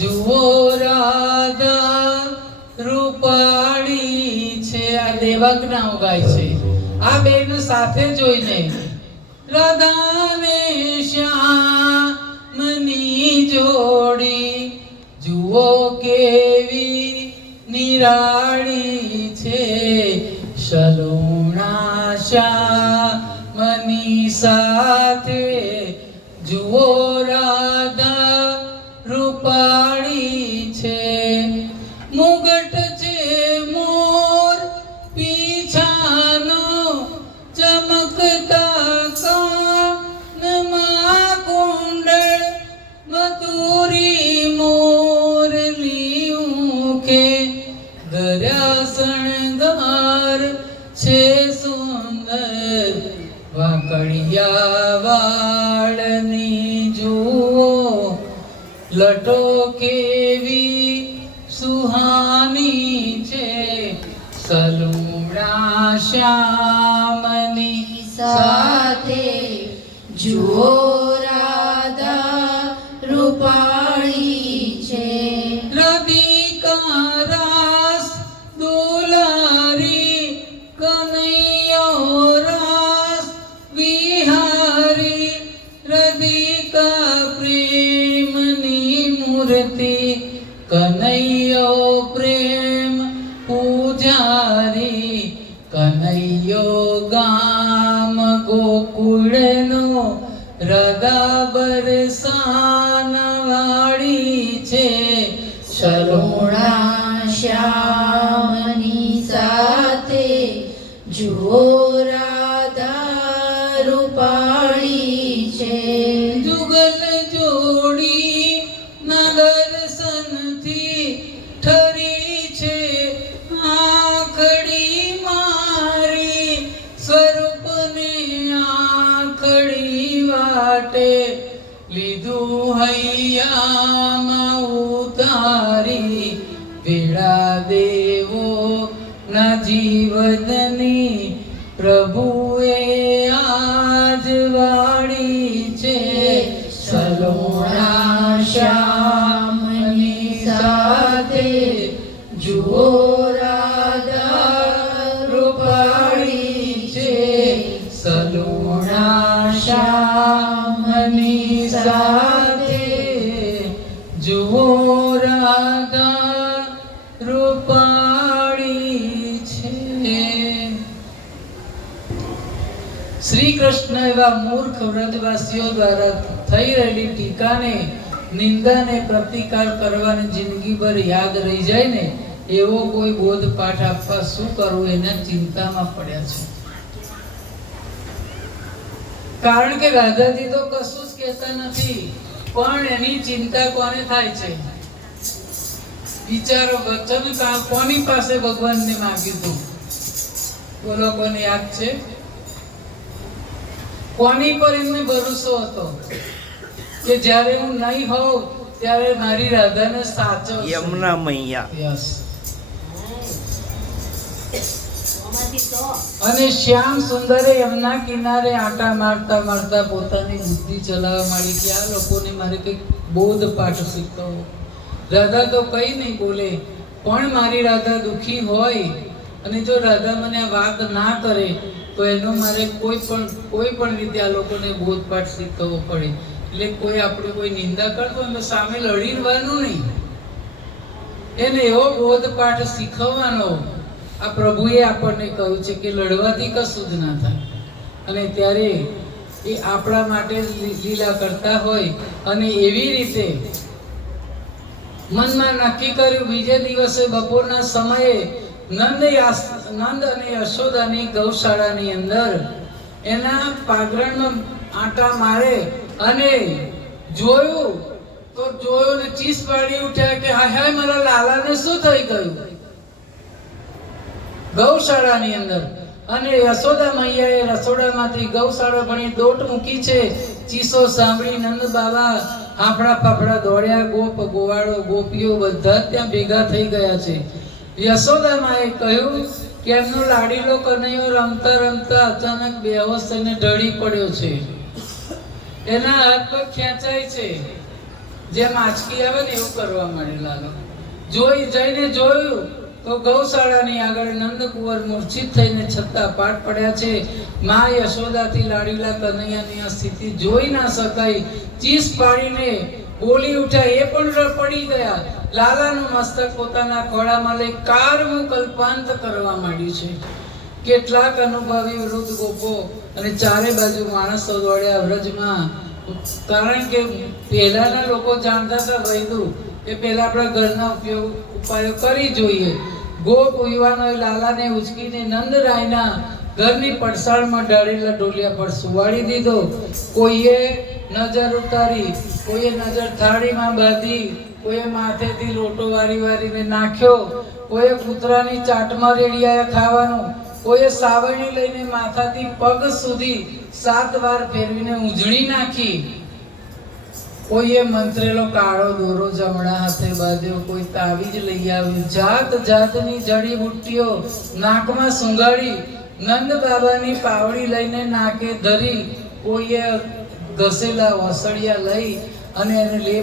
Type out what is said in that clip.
જુઓ રાધા રૂપાળી છે. આ દેવજ્ઞાઓ ગાય છે. આ બેન સાથે જોઈને રાધાને શ્યામની જોડી જુઓ કેવી નિરાળી છે. સલુણા શ્યામની સાથે જુઓ રાધા રૂપાળી છે. મુગટ છે મોર પીછાનો ચમકતા કાનમાં કુંડળ મધુરી મોરલી ઊંખે ગર્યા શણગાર છે સુંદર. વાંકડિયા વાળની જુઓ લટો કેવી સુહાની છે. સલુણા શ્યામની સાથે જુઓ રાધા રૂપાળી છે. રાધિકા રાસ દુલારી કનૈયો રાસ વિહારી. રાધિકા પ્રેમની મૂર્તિ કનૈયો પ્રેમ પૂજારી. કનૈયો ગામ ગોકુળનો રાધા બરસાનવાળી છે. સલુણા શ્યામની સાથે જુઓ રાધા રૂપાળી છે. જુગલ જોડી ના દર્શનથી ઠરી છે આંખડી મારી. સ્વરૂપને આંખડી વાટે લીધું હૈયામાં ઉતારી. વેળા દેવો ના જીવનની પ્રભુએ આજ વાળી છે. સલુણા શ્યામની સાથે જુઓ રાધા રૂપાળી છે. સલુણા શ્યામની સાથે જુઓ રાધા રૂપાળી છે. શ્રી કૃષ્ણ એવા મૂર્ખ વ્રજવાસીઓ દ્વારા થઈ રહેલી ટીકાને નિંદાને પ્રતિકાર કરવાની જિંદગીભર યાદ રહી જાય ને એવો કોઈ બોધ પાઠ આપવા શું કરવું એના ચિંતામાં પડ્યા છે. કારણ કે રાધાજી તો કશું જ કહેતા નથી, પણ એની ચિંતા કોને થાય છે? વિચારો. વચન કોની પાસે ભગવાનને માંગ્યું હતું? બોલો, કોને યાદ છે? કોની પર એમને ભરોસો હતો કે જ્યારે હું નહીં હોઉં ત્યારે મારી રાધાને સાચો? યમુના મૈયા. યસ. અને શ્યામ સુંદરે યમુના કિનારે આટા મારતા મારતા પોતાની બુદ્ધિ ચલાવવા માંડી કે આ લોકોને મારે કંઈક બોધ પાઠ શીખવવો. રાધા તો કઈ નહીં બોલે, પણ મારી રાધા દુઃખી હોય અને જો રાધા મને આ વાત ના કરે તો એનો મારે કોઈ પણ રીતે આ લોકોને બોધપાઠ શીખવવો પડે. એટલે આપણે કોઈ નિંદા કરતો હોય તો સામે લડીવાનું નહીં, એને એવો બોધપાઠ શીખવવાનો આ પ્રભુએ આપણને કહ્યું છે કે લડવાથી કશું જ ના થાય. અને ત્યારે એ આપણા માટે લીલા કરતા હોય અને એવી રીતે મનમાં નક્કી કર્યું. બીજે દિવસે બપોરના સમયે નંદ અને યશોદાની ગૌશાળાની અંદર એના પાગરણમાં આંટા મારે અને જોયું ને ચીસ પાડી ઉઠ્યા કે હાય હાય મારા લાલાને શું થઈ ગયું ગૌશાળાની અંદર. અને યશોદા મૈયાએ રસોડામાંથી ગૌશાળા ભણી દોટ મૂકી છે. ચીસો સાંભળી નંદ બાબા હાફડા ફાફડા દોડ્યા. ગોપ ગોવાળો ગોપીઓ બધા ત્યાં ભેગા થઈ ગયા છે. યશોદા માએ કહ્યું કે એમનો લાડીલો કનૈયો રમતા રમતા અચાનક બેહોશ થઈને ઢળી પડ્યો છે. એના હાથ પગ ખેંચાય છે જેમ આંચકી આવે ને એવું કરવા માંડેલા. જઈને જોયું તો ગૌશાળાની આગળ નંદકુંવર મૂર્છિત થઈને છતાં પાટ પડ્યા છે. મા યશોદાથી લાડીલા કનૈયાની આ સ્થિતિ જોઈ ના શકાય. ચીસ પાડીને બોલી ઉઠ્યા, એ પણ પડી ગયા. લાલાનું મસ્તક પોતાના ખોળામાં લઈ કારનું કલ્પાંત કરવા માંડ્યું છે. કેટલાક અનુભવી વૃદ્ધ ગોપો અને ચારે બાજુ માણસો દોડ્યા વ્રજમાં. કારણ કે પહેલાના લોકો જાણતા હતા વૈદુ કે પહેલા આપણા ઘરના ઉપાયો કરી જોઈએ. ગોપ યુવાનોએ લાલાને ઉચકીને નંદરાયના ઘરની પડસાળમાં ડાળેલા ઢોલિયા પર સુવાડી દીધો. કોઈએ નજર ઉતારી, કોઈએ નજર થાળીમાં બાંધી, કોઈએ માથેથી લોટો વારીને નાખ્યો, કોઈએ કૂતરાની ચાટમાં રેડિયા ખાવાનું, કોઈએ સાવરણી લઈને માથાથી પગ સુધી 7 વાર ફેરવીને ઉજળી નાખી. કોઈએ મંત્રેલો કાળો દોરો જમણા હાથે બાંધ્યો, કોઈ તાવીજ લઈ આવ્યું. જાત જાતની જડીબુટ્ટીઓ નાકમાં સુંઘાડી, નંદ બાબાની પાવડી લઈને નાકે ધરી, કોઈએ ઘસેલા વસળિયા લઈ અને એને લેપ